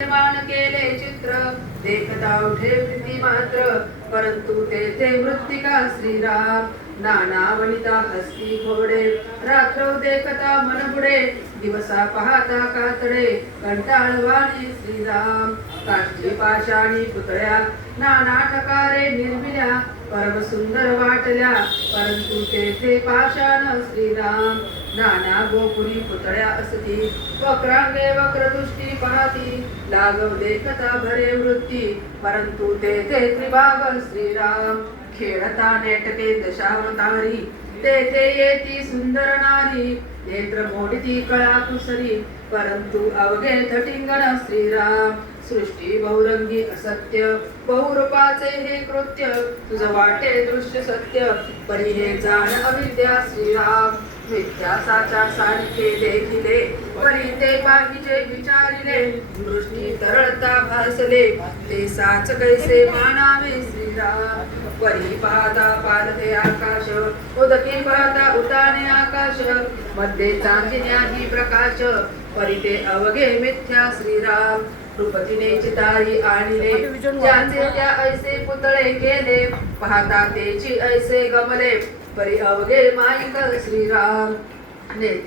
निर्माण केले चित्र. देखता उठे प्रीती मात्र परंतु तेथे मृत्तिका श्रीराम. नाना वनिता हस्ती घोडे रात्र देखता मन बुडे दिवसा पाहता कातडे कंटाळवाणे श्रीराम. काष्टी पाषाणी पुतळ्या नाना ठकारे निर्मिल्या परम सुंदर वाटल्या परंतु तेथे पाषाण श्रीराम. नाना गोपुरी पुतळ्या असती. वक्रांगे वक्रदृष्टी पाहती. लागव देखता भरे वृत्ती. परंतु तेथे त्रिभाग श्रीराम. खेळता नेटके दशावतारी. तेथे येती सुंदर नारी. नेत्र मोडती कळा कुसरी परंतु अवघे थटिंगण श्रीराम. सृष्टी बहुरंगी असत्य. बहुरूपाचे हे कृत्य. तुझ वाटे दृश्य सत्य. परी हे जाण अविद्या श्रीराम. सारखे देखिले परी ते पाहिजे विचारिले. दृष्टी तरळता भासले ते साच कैसे मानावे श्रीराम? परी पाहता पालते आकाश उदकी पाहता उताने आकाश. मध्ये चांदिन्याही प्रकाश परी ते अवघे मिथ्या श्रीराम कृपतीने चितारी आणले. ज्याचे त्या ऐसे पुतळे केले पाहता तेची ऐसे गमले. परी अवघे माईक श्रीराम नेत्री